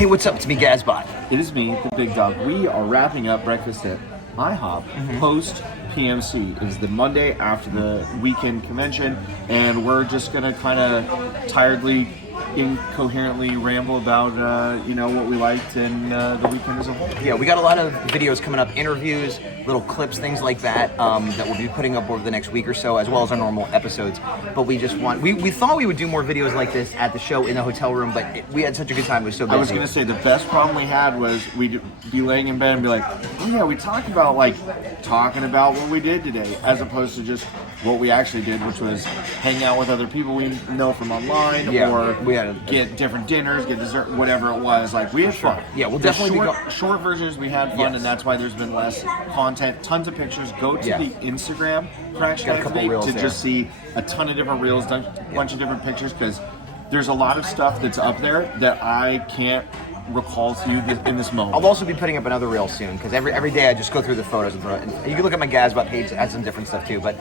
Hey, what's up? It's me, Gazbot. It is me, the big dog. We are wrapping up breakfast at IHOP post PMC. It is the Monday after the weekend convention, and we're just gonna kind of tiredly, incoherently ramble about what we liked and the weekend as a whole. Yeah, we got a lot of videos coming up, interviews, little clips, things like that, that we'll be putting up over the next week or so, as well as our normal episodes. But we just we thought we would do more videos like this at the show in the hotel room, but we had such a good time. It was so busy. I was gonna say the best problem we had was we'd be laying in bed and be like, oh yeah, we talked about talking about what we did today, as opposed to just what we actually did, which was hang out with other people we know from online, or we had get different dinners, get dessert, whatever it was. Like, we had fun. Yeah, we'll definitely short versions. We had fun, and that's why there's been less content. Tons of pictures. Go to the Instagram Crash got a couple reels to there. just see a ton of different reels, a bunch of different pictures, because there's a lot of stuff that's up there that I can't recall to you in this moment. I'll also be putting up another reel soon, because every day I just go through the photos and throw it. And you can look at my Gazbot page; it has some different stuff too. But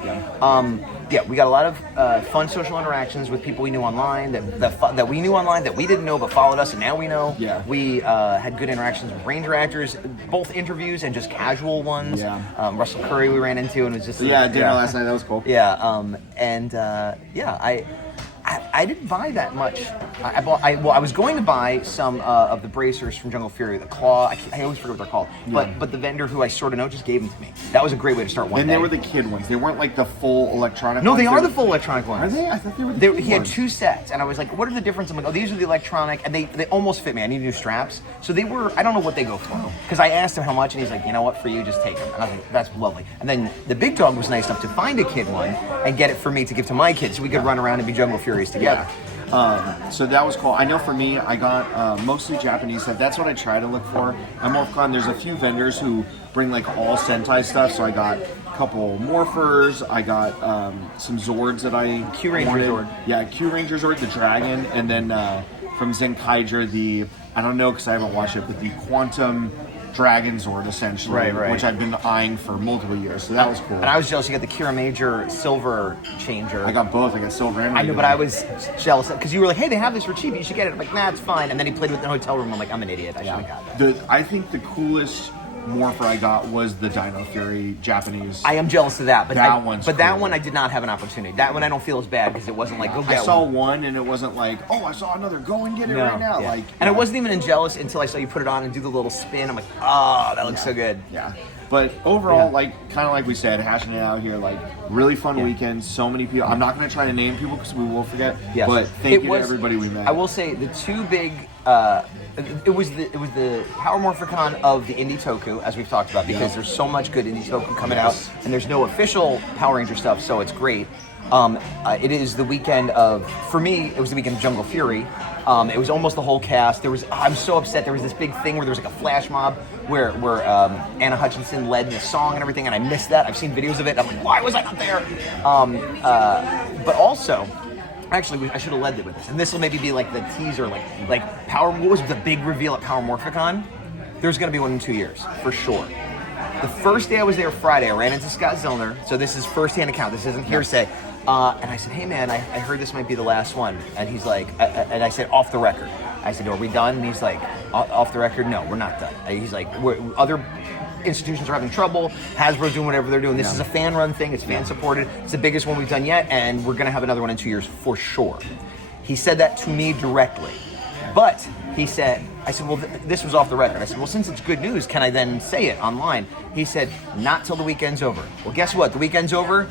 we got a lot of fun social interactions with people we knew online that we knew online that we didn't know but followed us, and now we know. Yeah. We had good interactions with Ranger actors, both interviews and just casual ones. Yeah. Russell Curry we ran into, and it was just dinner last night. That was cool. Yeah. I didn't buy that much. I was going to buy some of the bracers from Jungle Fury, the claw. I always forget what they're called. But the vendor who I sort of know just gave them to me. That was a great way to start one And day. they were the kid ones. They weren't like the full electronic No, ones. they are the full electronic Are ones. they? I thought they were the kid He had ones. 2 sets, and I was like, what are the difference? I'm like, oh, these are the electronic, and they almost fit me. I need new straps. So they were, I don't know what they go for. Because I asked him how much, and he's like, you know what, for you, just take them. And I was like, that's lovely. And then the big dog was nice enough to find a kid one and get it for me to give to my kids, so we could run around and be Jungle Furies together. So that was cool. I know for me, I got mostly Japanese stuff. That's what I try to look for. At Morphicon, there's a few vendors who bring like all Sentai stuff. So I got a couple Morphers. I got some Zords that I Q Ranger wanted. Zord. Yeah, Q Ranger Zord, the Dragon, and then from Zenkaiger, I don't know because I haven't watched it, but the Quantum Dragon Zord, essentially, Right. which I've been eyeing for multiple years. So that was cool. And I was jealous you got the Kira Major silver changer. I got both. I got silver and I know, but I was jealous because you were like, hey, they have this for cheap. You should get it. I'm like, nah, it's fine. And then he played with it in the hotel room. I'm like, I'm an idiot. I should have got that. I think the coolest Morpher I got was the Dino Fury Japanese. I am jealous of that, but that that one I did not have an opportunity. That one I don't feel as bad because it wasn't like, go get I saw one and it wasn't like, oh, I saw another, go and get it right now. Yeah. Like, and I wasn't even jealous until I saw you put it on and do the little spin. I'm like, oh, that looks so good. Yeah. But overall, kind of like we said, hashing it out here, really fun weekend. So many people. I'm not going to try to name people because we will forget. Yes. But thank you to everybody we met. I will say the two big. It was the Power Morphicon of the Indie Toku, as we've talked about, because there's so much good Indie Toku coming out, and there's no official Power Ranger stuff, so it's great. It is the weekend of, for me, it was the weekend of Jungle Fury. It was almost the whole cast. I'm so upset. There was this big thing where there was like a flash mob where Anna Hutchinson led the song and everything, and I missed that. I've seen videos of it. I'm like, why was I not there? But also, actually, I should have led it with this, and this will maybe be like the teaser, like Power. What was the big reveal at Power Morphicon? There's going to be one in 2 years for sure. The first day I was there, Friday, I ran into Scott Zillner. So this is first-hand account. This isn't hearsay. And I said, hey man, I heard this might be the last one. And he's like, and I said, off the record. I said, are we done? And he's like, off the record, no, we're not done. And he's like, other institutions are having trouble. Hasbro's doing whatever they're doing. This is a fan-run thing. It's fan-supported. It's the biggest one we've done yet, and we're going to have another one in 2 years for sure. He said that to me directly. But he said, I said, well, this was off the record. I said, well, since it's good news, can I then say it online? He said, not till the weekend's over. Well, guess what? The weekend's over.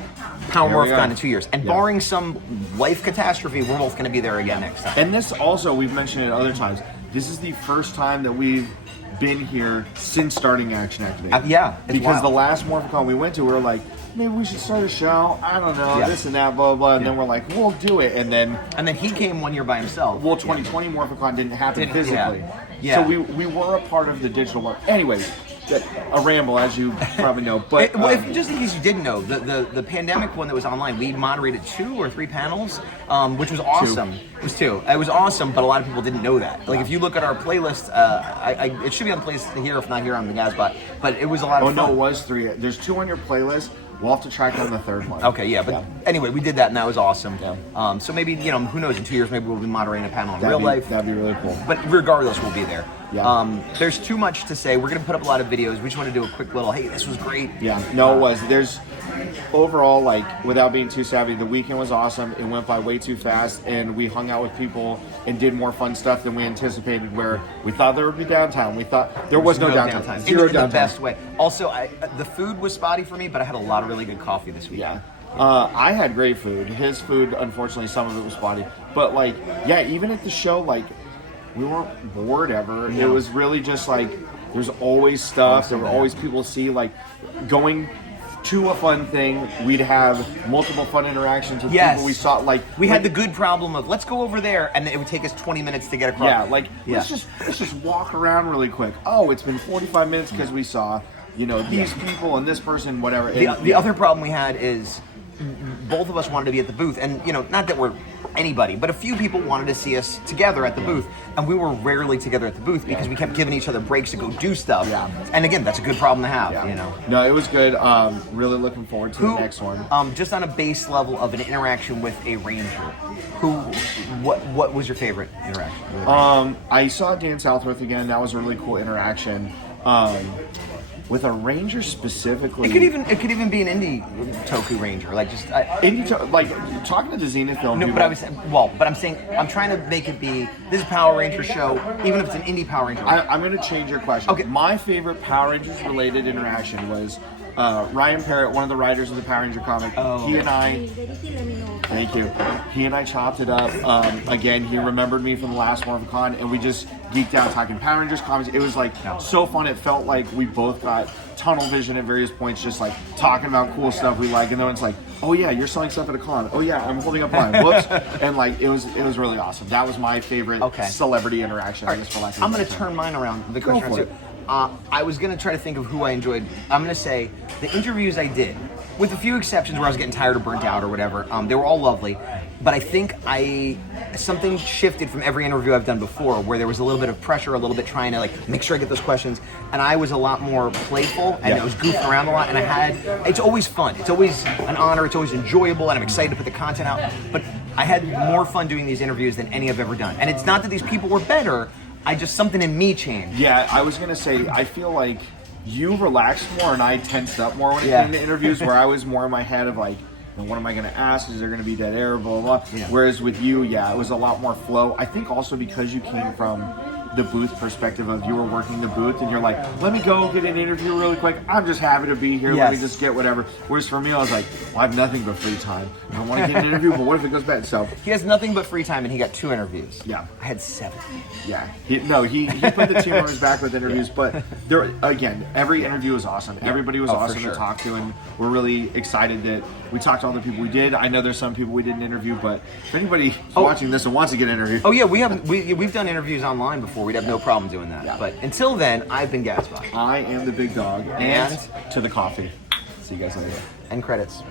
Power Morphicon in 2 years. And barring some life catastrophe, we're both going to be there again next time. And this also, we've mentioned it other times, this is the first time that we've been here since starting Action Activate. Because the last Morphicon we went to, we were like, maybe we should start a show. I don't know, this and that, blah, blah. And then we're like, we'll do it. And then he came 1 year by himself. Well, 2020 Morphicon didn't happen physically. So we were a part of the digital work. Anyways, a ramble, as you probably know. But if, just in case you didn't know, the pandemic one that was online, we moderated 2 or 3 panels, which was awesome. 2. It was 2. It was awesome, but a lot of people didn't know that. Like, if you look at our playlist, it should be on the playlist here, if not here on the Gazbot. But it was a lot of fun. Oh no, it was 3. There's 2 on your playlist. We'll have to track down the 3rd one. Okay, but anyway, we did that, and that was awesome. So maybe, who knows, in 2 years, maybe we'll be moderating a panel in real life. That'd be really cool. But regardless, we'll be there. There's too much to say. We're gonna put up a lot of videos. We just want to do a quick little, hey, this was great. Yeah, no, it was. There's overall, like, without being too savvy, the weekend was awesome. It went by way too fast, and we hung out with people and did more fun stuff than we anticipated. Where we thought there would be downtime, we thought there was no downtime. Zero in downtime. the best way. Also, the food was spotty for me, but I had a lot of really good coffee this week. Yeah. I had great food. His food, unfortunately, some of it was spotty. But, like, yeah, even at the show, like, we weren't bored ever. No. It was really just, like, there's always stuff. There were always people to see, like, going to a fun thing. We'd have multiple fun interactions with people we saw. Like, we had the good problem of, let's go over there, and it would take us 20 minutes to get across. Yeah, like, let's just walk around really quick. Oh, it's been 45 minutes because we saw, you know, these people and this person, whatever. The other problem we had is both of us wanted to be at the booth, and you know, not that we're anybody, but a few people wanted to see us together at the booth, and we were rarely together at the booth because we kept giving each other breaks to go do stuff. Yeah. And again, that's a good problem to have. You know. No, it was good. Really looking forward to the next one. Just on a base level of an interaction with a ranger, what was your favorite interaction? I saw Dan Southworth again. That was a really cool interaction. With a ranger specifically, it could even be an indie Toku ranger, like just like talking to the Zenith film. No, but I'm saying I'm trying to make it be this is Power Ranger show, even if it's an indie Power Ranger. I'm going to change your question. Okay, my favorite Power Rangers related interaction was Ryan Parrott, one of the writers of the Power Ranger comic. He and I, thank you. He and I chopped it up. Again, he remembered me from the last Morphicon, and we just geeked out talking Power Rangers comics. It was like so fun. It felt like we both got tunnel vision at various points, just like talking about cool stuff we like. And then it's like, oh yeah, you're selling stuff at a con. Oh yeah, I'm holding up mine. Whoops. And like it was really awesome. That was my favorite celebrity interaction. Right. I'm going to turn mine around. The question around too. I was going to try to think of who I enjoyed. I'm going to say the interviews I did, with a few exceptions where I was getting tired or burnt out or whatever, they were all lovely. But I think something shifted from every interview I've done before, where there was a little bit of pressure, a little bit trying to like make sure I get those questions, and I was a lot more playful, and I was goofing around a lot, and it's always fun. It's always an honor. It's always enjoyable, and I'm excited to put the content out. But I had more fun doing these interviews than any I've ever done. And it's not that these people were better. Something in me changed. Yeah, I was gonna say, I feel like you relaxed more and I tensed up more when it came to interviews, where I was more in my head of like, what am I gonna ask? Is there gonna be dead air? Blah, blah, blah. Whereas with you, it was a lot more flow. I think also because you came from the booth perspective of you were working the booth and you're like, let me go get an interview really quick. I'm just happy to be here. Let me just get whatever. Whereas for me, I was like, well, I have nothing but free time. I want to get an interview, but what if it goes bad? So he has nothing but free time, and he got 2 interviews. Yeah, I had 7. Yeah, he put the team on his back with interviews. But there again, every interview was awesome. Everybody was awesome to talk to, and we're really excited that we talked to all the people we did. I know there's some people we didn't interview, but if anybody's watching this and wants to get interviewed, we've done interviews online before. We'd have no problem doing that. But until then, I've been Gaspar. I am the big dog, and to the coffee. See you guys later. End credits.